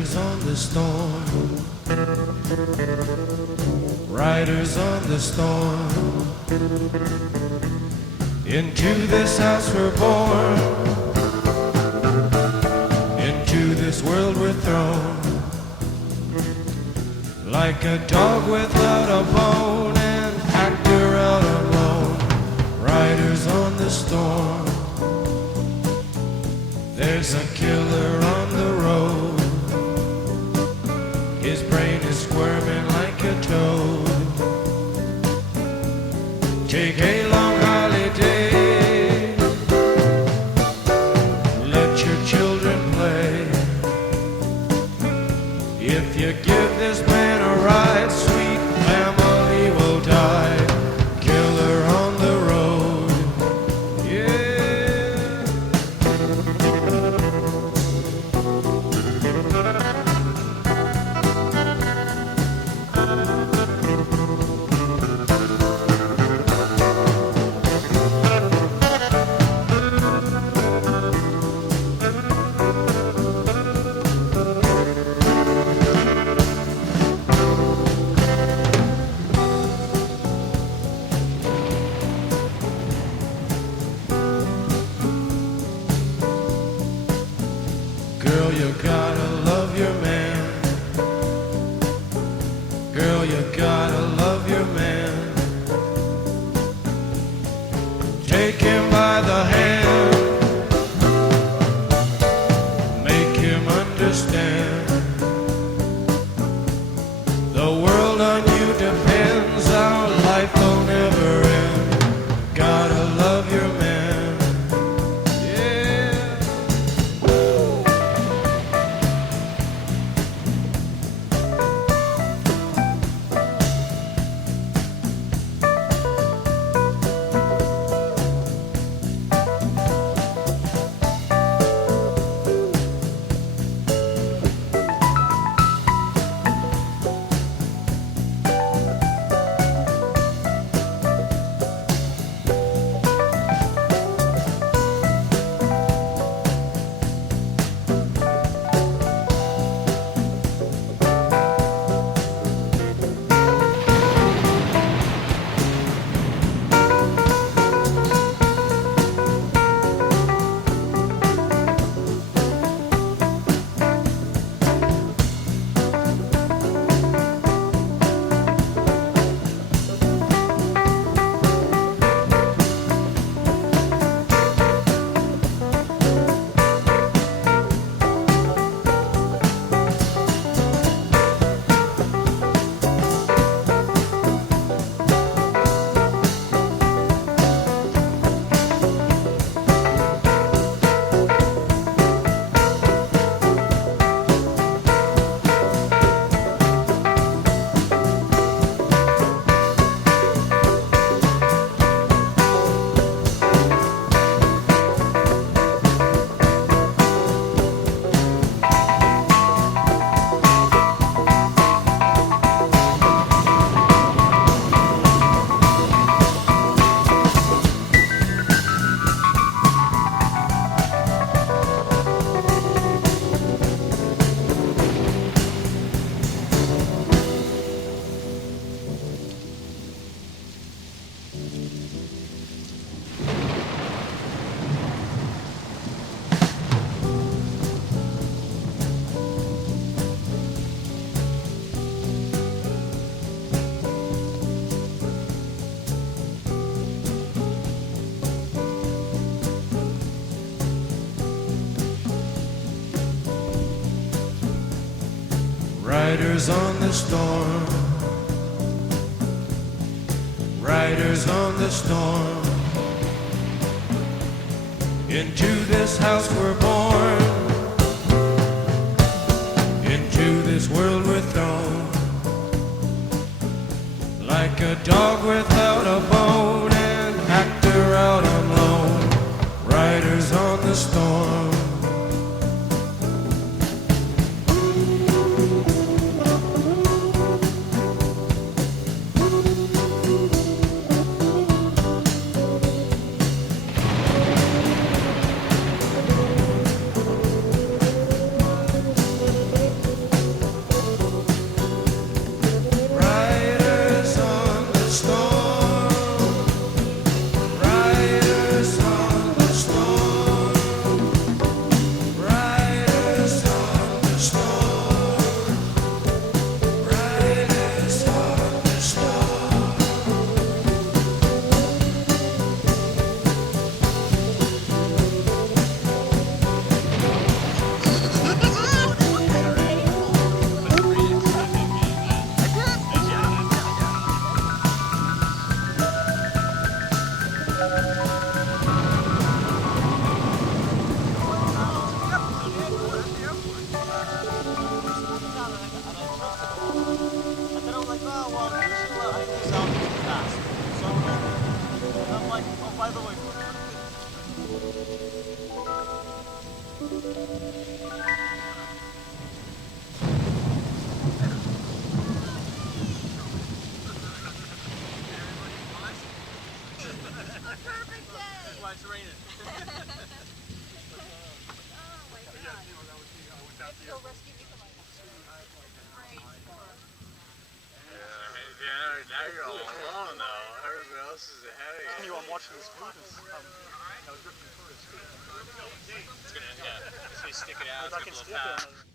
Riders on the storm, riders on the storm. Into this house we're born, into this world we're thrown. Like a dog without a bone, an actor out alone. Riders on the storm. There's a killer on the road. His brain is squirming like a toad. Take a long holiday. Let your children play. If you give this man a ride, sweet family will die. Killer on the road. Yeah. Girl, you gotta love your man. Girl, you gotta love your man. Take him by the hand. Make him understand. The world on you depends. Our life will never end. Gotta love your man. Riders on the storm, riders on the storm. Into this house we're born, into this world we're thrown. Like a dog without a bone, an actor out on loan. Riders on the storm. perfect day. That's why it's raining. Oh my God. Yeah, you know, that was me. I went down to Go rescue me from my Yeah, now you're all alone though. Everybody else is ahead of you. I'm watching this food. I was ripping the tourist. It's gonna stick it out. I can stick it.